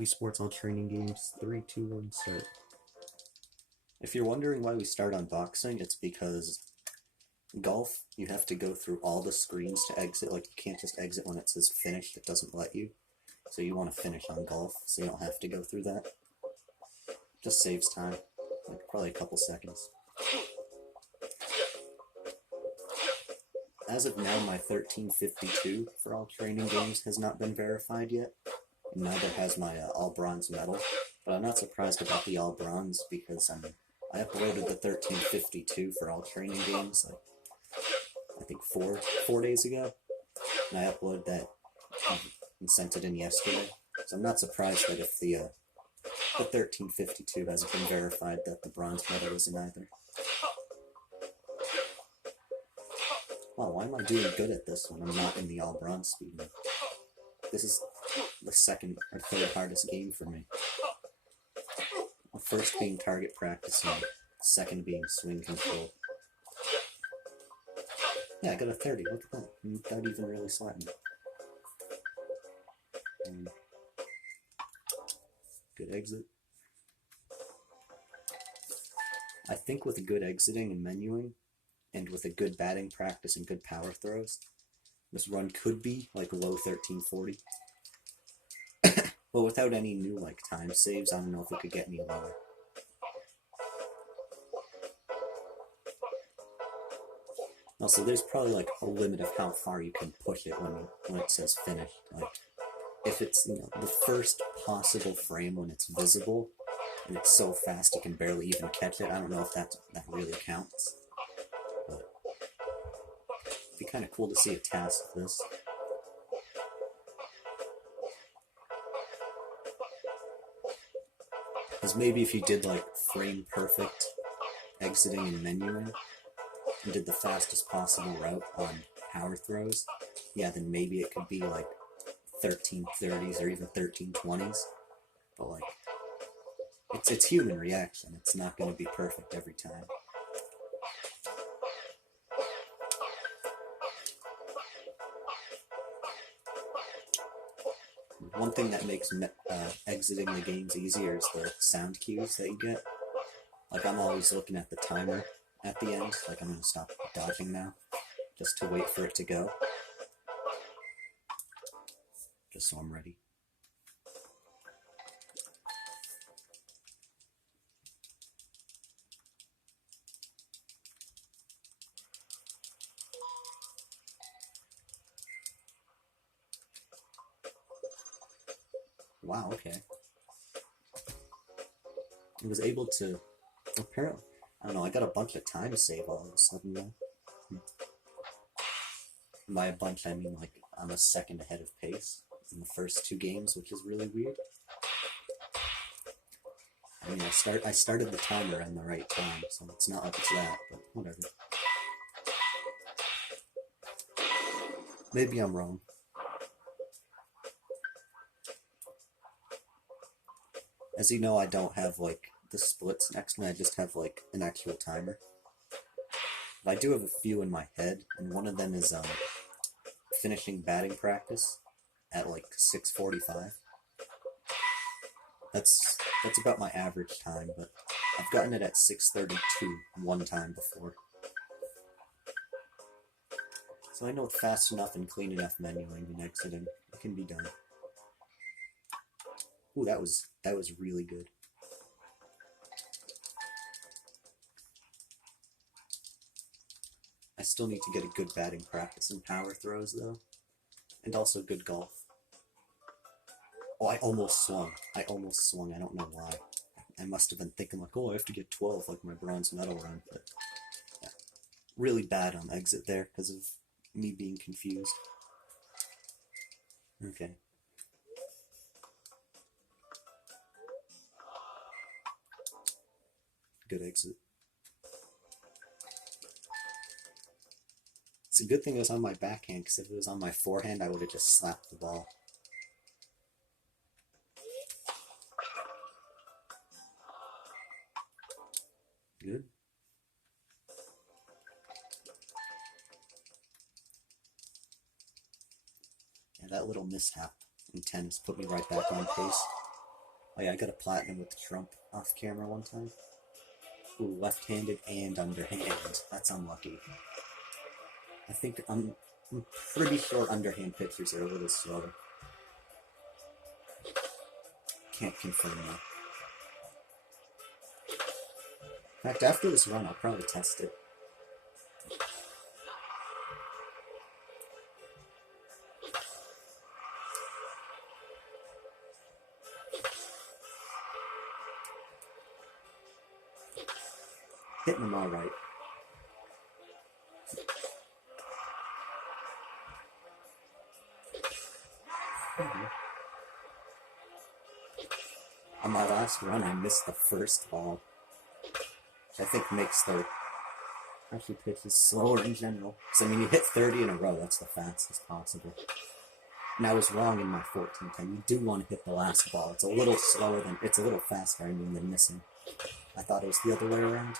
Wii Sports all training games. 3, 2, 1, start. If you're wondering why we start unboxing, it's because golf, you have to go through all the screens to exit. Like, you can't just exit when it says finished, it doesn't let you. So you want to finish on golf, so you don't have to go through that. Just saves time, like probably a couple seconds. As of now, my 1352 for all training games has not been verified yet. And neither has my all bronze medal. But I'm not surprised about the all bronze because I uploaded the 1352 for all training games, like, I think four days ago. And I uploaded that and sent it in yesterday. So I'm not surprised that if the 1352 hasn't been verified, that the bronze medal isn't either. Wow, why am I doing good at this when I'm not in the all bronze speed? This is the second or third hardest game for me. The first being target practice and the second being swing control. Yeah, I got a 30, look at that, without even really slapping it. Good exit. I think with good exiting and menuing, and with a good batting practice and good power throws, this run could be like low 1340. But without any new like time saves, I don't know if it could get any lower. Also, there's probably like a limit of how far you can push it when it says finished. Like, if it's, you know, the first possible frame when it's visible, and it's so fast you can barely even catch it, I don't know if that really counts. But it'd be kind of cool to see a task of this. Because maybe if you did like frame perfect exiting and menuing, and did the fastest possible route on power throws, yeah, then maybe it could be like 1330s or even 1320s. But like, it's human reaction. It's not going to be perfect every time. One thing that makes exiting the games easier is the sound cues that you get. Like, I'm always looking at the timer at the end. Like, I'm going to stop dodging now, just to wait for it to go. Just so I'm ready. Wow, okay. I was able to, apparently, I don't know, I got a bunch of time save all of a sudden though. By a bunch, I mean like I'm a second ahead of pace in the first two games, which is really weird. I mean, I started the timer in the right time, so it's not like it's that, but whatever. Maybe I'm wrong. As you know, I don't have like the splits next to me, I just have like an actual timer. But I do have a few in my head, and one of them is finishing batting practice at like 6:45. That's about my average time, but I've gotten it at 6:32 one time before. So I know it's fast enough and clean enough menuing and exiting. It can be done. Ooh, that was really good. I still need to get a good batting practice and power throws though, and also good golf. Oh, I almost swung. I don't know why. I must have been thinking like, oh, I have to get 12 like my bronze medal run, but yeah. Really bad on exit there because of me being confused. Okay. Good exit. It's a good thing it was on my backhand, because if it was on my forehand, I would have just slapped the ball. Good. Yeah, that little mishap in tennis put me right back on pace. Oh yeah, I got a platinum with Trump off camera one time. Ooh, left-handed and underhand. That's unlucky. I think I'm pretty sure underhand pitchers are a little slower. Can't confirm though. In fact, after this run, I'll probably test it. Hitting them all right. On my last run, I missed the first ball, which I think makes the actually pitches slower in general. Because, I mean, you hit 30 in a row, that's the fastest possible. And I was wrong in my 14th time. You do want to hit the last ball. It's a little slower than, it's a little faster, I mean, than missing. I thought it was the other way around.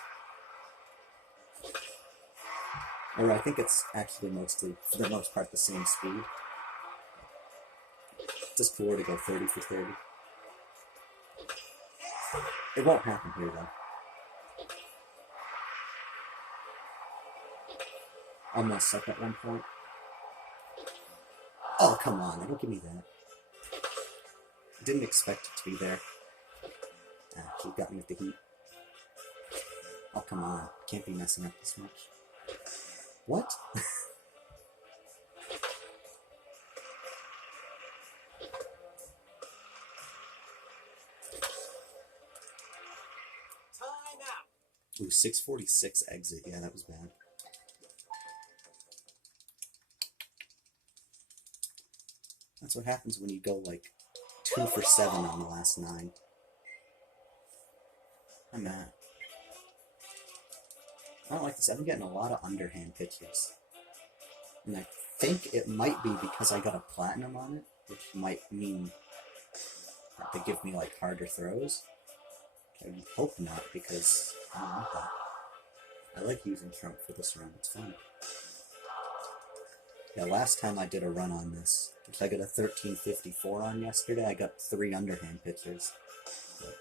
Or I think it's actually mostly, for the most part, the same speed. It's just cooler to go 30 for 30. It won't happen here, though. I'll mess up at one point. Oh, come on, don't give me that. I didn't expect it to be there. Ah, he got me with the heat. Oh, come on. Can't be messing up this much. What? Ooh, 646 exit. Yeah, that was bad. That's what happens when you go like 2 for 7 on the last 9. I'm at. I don't like this. I've been getting a lot of underhand pitches. And I think it might be because I got a platinum on it, which might mean that they give me like harder throws. I hope not, because I don't want that. I like using Trump for this run. It's fun. Yeah, last time I did a run on this, which I got a 1354 on yesterday, I got 3 underhand pitchers. But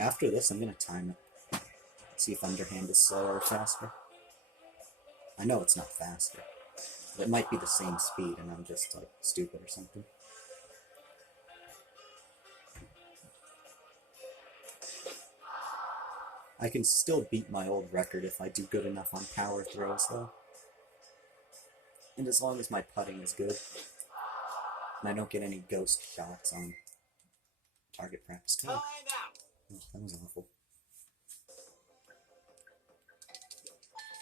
after this, I'm going to time it. See if underhand is slower or faster. I know it's not faster. But it might be the same speed and I'm just like stupid or something. I can still beat my old record if I do good enough on power throws though. And as long as my putting is good, and I don't get any ghost shots on target practice. Oh, that was awful.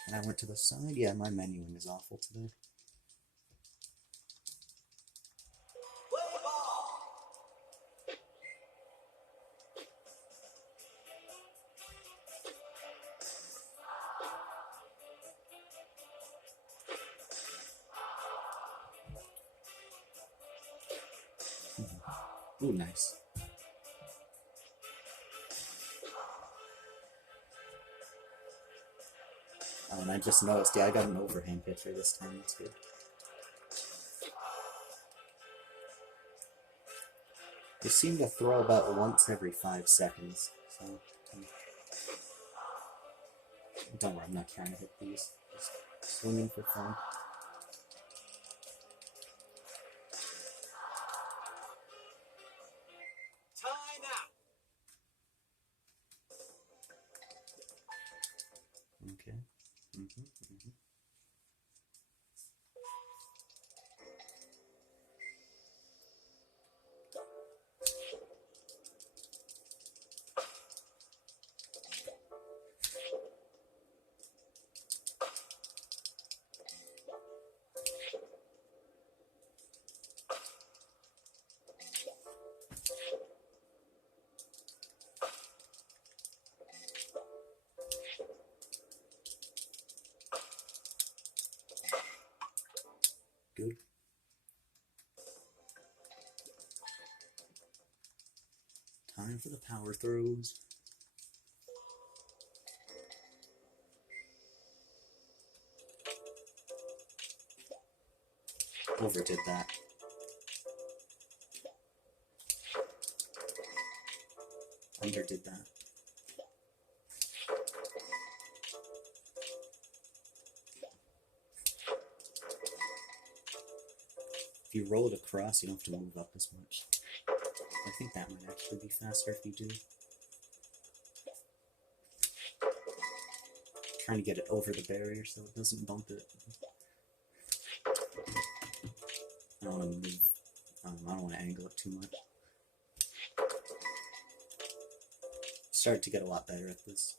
And I went to the side. Yeah, my menuing is awful today. Ooh, nice. Oh, and I just noticed, yeah, I got an overhand pitcher this time. That's good. They seem to throw about once every 5 seconds, so don't worry, I'm not trying to hit these. Just swinging for fun. Okay. Good. Time for the power throws. Overdid that. Thunder did that. If you roll it across, you don't have to move up as much. I think that might actually be faster if you do. Trying to get it over the barrier so it doesn't bump it. I don't want to move. I don't want to angle it too much. Started to get a lot better at this.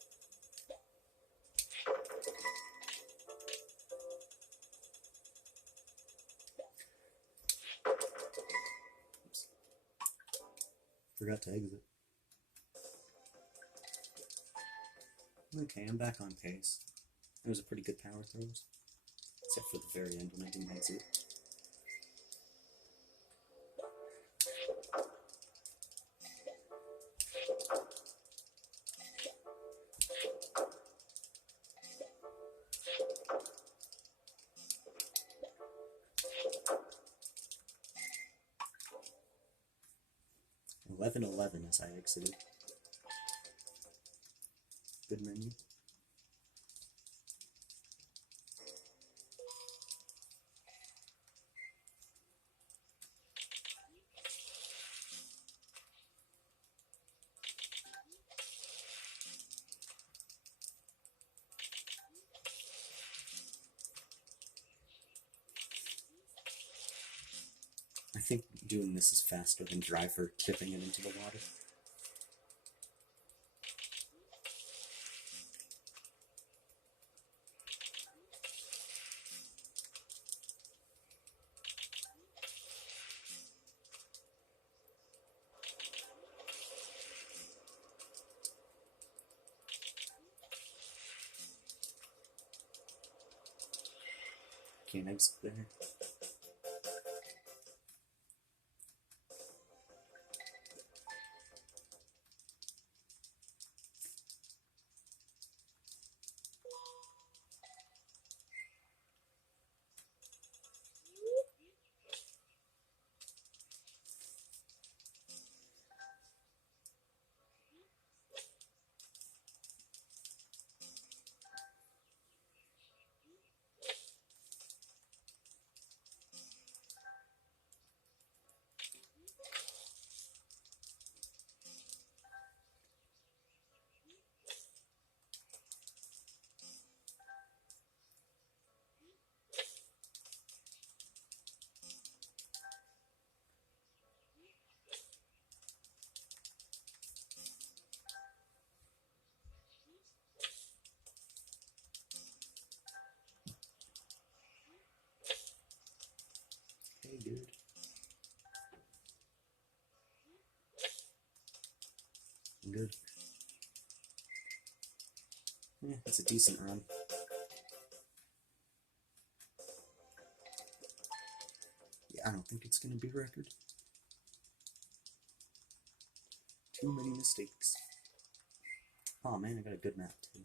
Oops. Forgot to exit. Okay, I'm back on pace. It was a pretty good power throws, except for the very end when I didn't exit. $11.11 as I exited. Good menu. I think doing this is faster than driver tipping it into the water. Can't exit there. Okay, good. Good. Yeah, that's a decent run. Yeah, I don't think it's gonna be a record. Too many mistakes. Oh man, I got a good map too.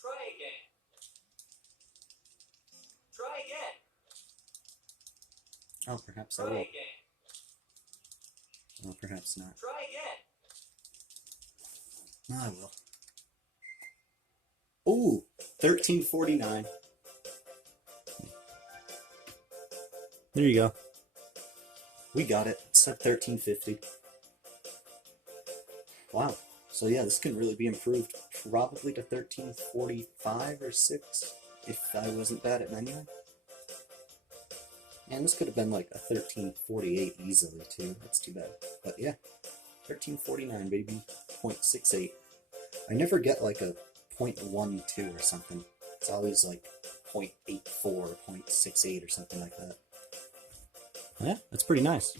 Try again. Try again. Oh, perhaps I Try will. again. Oh, perhaps not. Try again. No, I will. Ooh, 1349. There you go. We got it. It's at 1350. Wow. So yeah, this can really be improved. Probably to 1345 or 6 if I wasn't bad at menuing. And this could have been like a 1348 easily too. That's too bad. But yeah, 1349 baby, 0.68. I never get like a 0.12 or something. It's always like 0.84 or 0.68 or something like that. Yeah, that's pretty nice.